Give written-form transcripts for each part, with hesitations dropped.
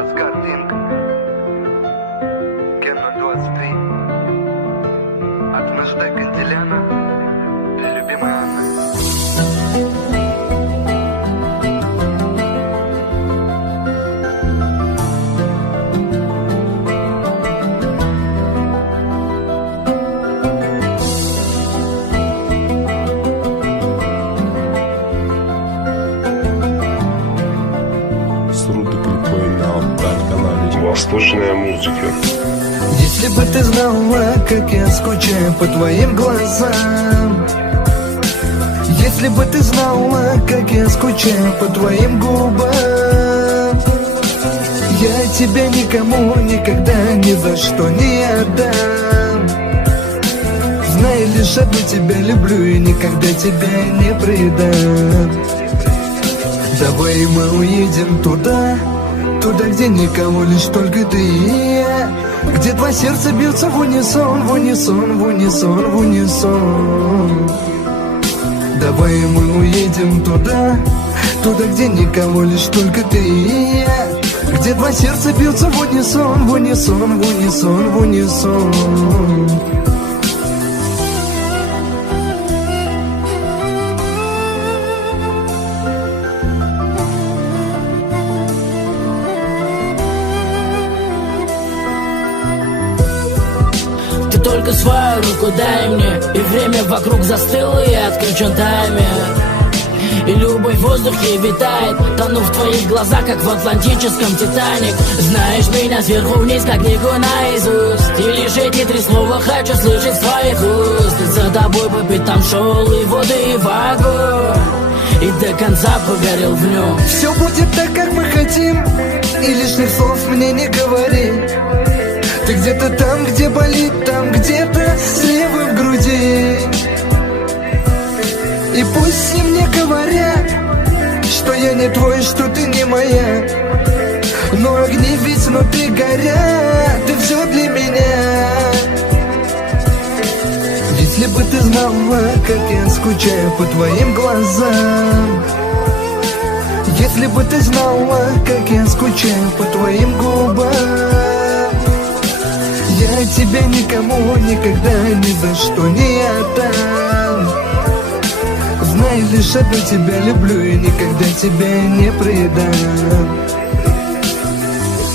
Аскардинг, Кен 023, от Нажде Канделяна для любимой Анны. Восточная музыка. Если бы ты знала, как я скучаю по твоим глазам, если бы ты знала, как я скучаю по твоим губам, я тебя никому никогда ни за что не отдам. Знай, лишь одну тебя люблю и никогда тебя не предам. Давай мы уедем туда, где никого, лишь только ты и я, где два сердца бьются в унисон, в унисон, в унисон, в унисон. Давай мы уедем туда, где никого, лишь только ты и я, где два сердца бьются в унисон, в унисон, в унисон, в унисон. Только свою руку дай мне, и время вокруг застыло, и отключен таймер. И любовь в воздухе витает, тону в твоих глазах, как в атлантическом Титаник. Знаешь меня сверху вниз, как книгу наизусть, и лишь эти три слова хочу слышать с твоих уст. И за тобой по пятам шел и воды, и в огонь, и до конца погорел в нем. Все будет так, как мы хотим, и лишних слов мне не говори. Ты где-то там, где болит, там где-то слева в груди. И пусть все мне говорят, что я не твой, что ты не моя, но огни ведь внутри горят, ты все для меня. Если бы ты знала, как я скучаю по твоим глазам, если бы ты знала, как я скучаю по твоим губам, я тебя никому никогда ни за что не отдам. Знай, лишь одну тебя люблю и никогда тебя не предам.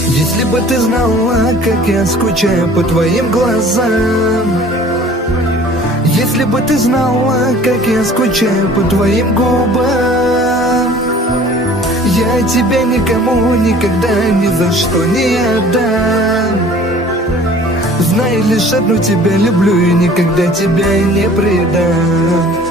Если бы ты знала, как я скучаю по твоим глазам, если бы ты знала, как я скучаю по твоим губам, я тебя никому никогда ни за что не отдам. Знай, лишь одну тебя люблю и никогда тебя не предам.